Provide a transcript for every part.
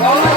এই,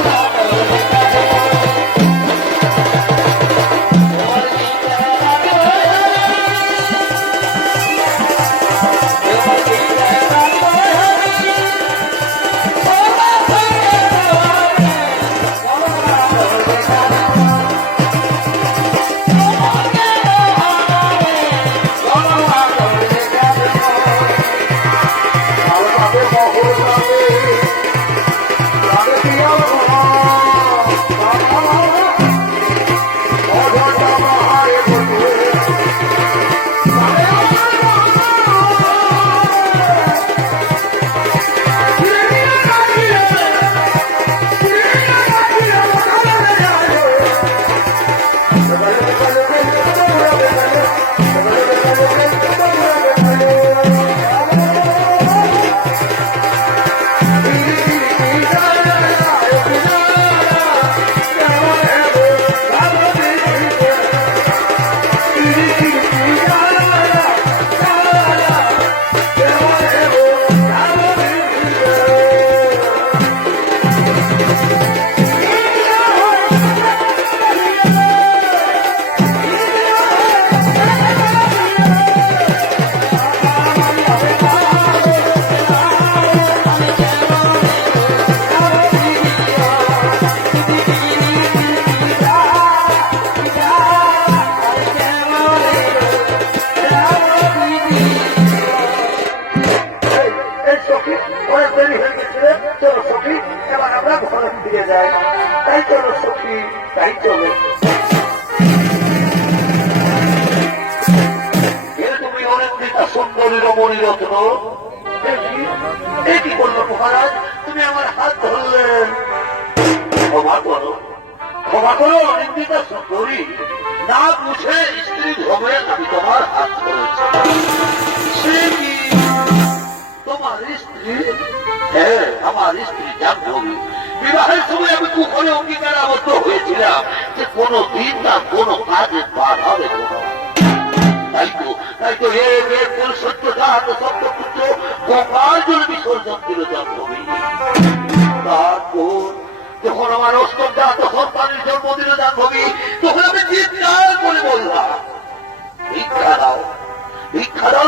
সখী অনেক দেরি হয়ে গেছে রে। চলো সখী, এবার আমরা ঘরে ফিরে যাই। তাই চলো সখী, তাই চলো। তুমি সুন্দরী, রমণী রত্ন। কি মহারাজ, তুমি আমার হাত ধরলেন ক্ষমা করো ক্ষমা করো অনিন্দিতা সুন্দরী। না বুঝে স্ত্রী ধরে আমি তোমার হাত ধরেছি। তোমার স্ত্রী হ্যাঁ আমার স্ত্রী জাহ্নবী বিবাহের সময় আমি কুকুরে অঙ্গীকার আবদ্ধ হয়েছিলাম যে কোনো দিন না কোনো কাজে পার হবে তারপর যখন আমার অষ্টম করে বললাম ভিক্ষা দাও ভিক্ষা দাও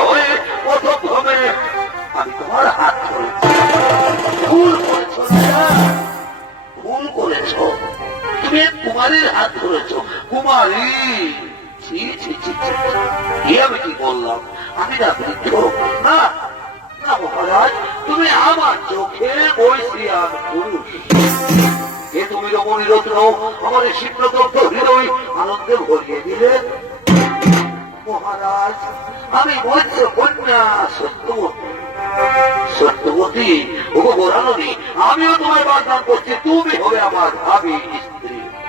কুমারীর হাত ধরেছ। কুমারী! আমি কি বললাম? আমি না বৃদ্ধ। না মহারাজ, তুমি আমার চোখে বৈশিয়ান পুরুষ। এ তুমি রমণী রত্ন, আমার এই শীঘ্রদগ্ধ হৃদয় আনন্দে ভরিয়ে দিলে। মহারাজ, আমি মৎস্য কন্যা সত্যবতী। সত্যবতী ও গোরানদী আমিও তোমায় বারদান করছি, তুমি হবে আমার ভাবি!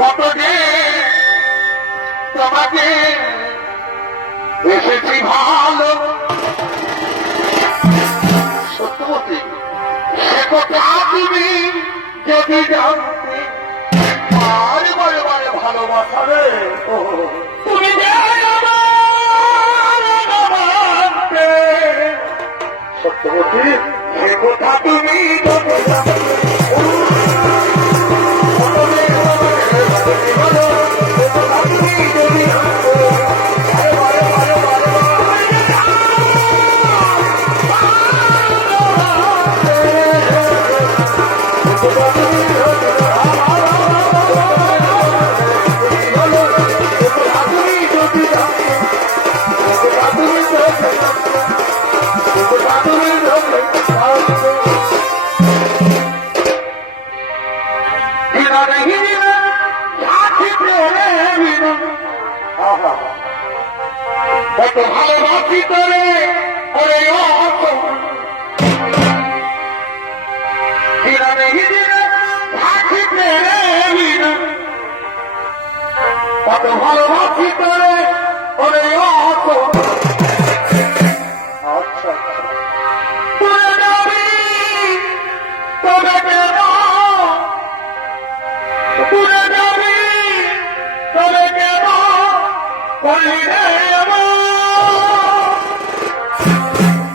কত যে এসেছি সে কথা তুমি যদি জানতে বারে বারে বারে সে কথা তুমি Valeu!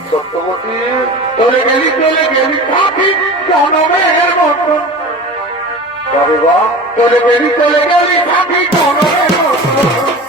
সত্যবতী চলে গেলি চলে গেলি থাকি জনমের মতন চলে গেলি চলে গেলি থাকি জনমের মতন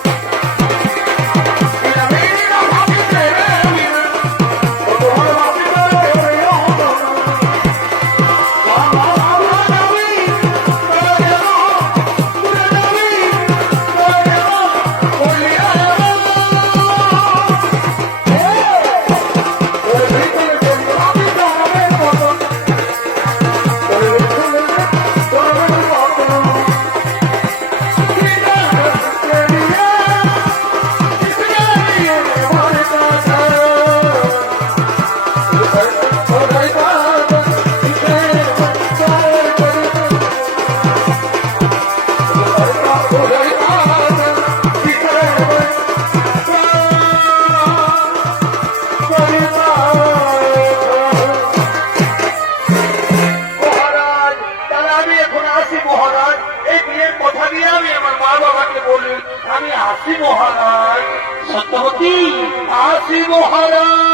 আসি মহারাজ।